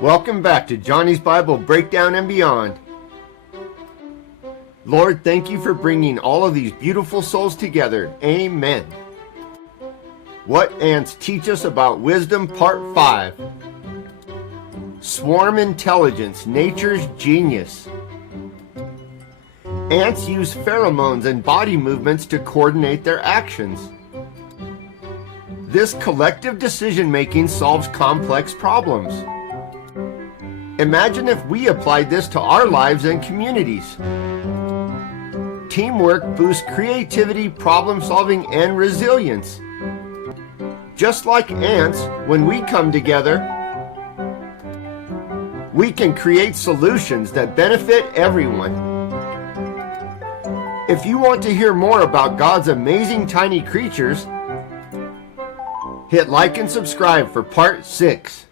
Welcome back to Johnny's Bible Breakdown and Beyond. Lord, thank you for bringing all of these beautiful souls together. Amen. What ants teach us about wisdom, part 5. Swarm intelligence, nature's genius. Ants use pheromones and body movements to coordinate their actions. This collective decision-making solves complex problems. Imagine if we applied this to our lives and communities. Teamwork boosts creativity, problem-solving, and resilience. Just like ants, when we come together, we can create solutions that benefit everyone. If you want to hear more about God's amazing tiny creatures, hit like and subscribe for part 6.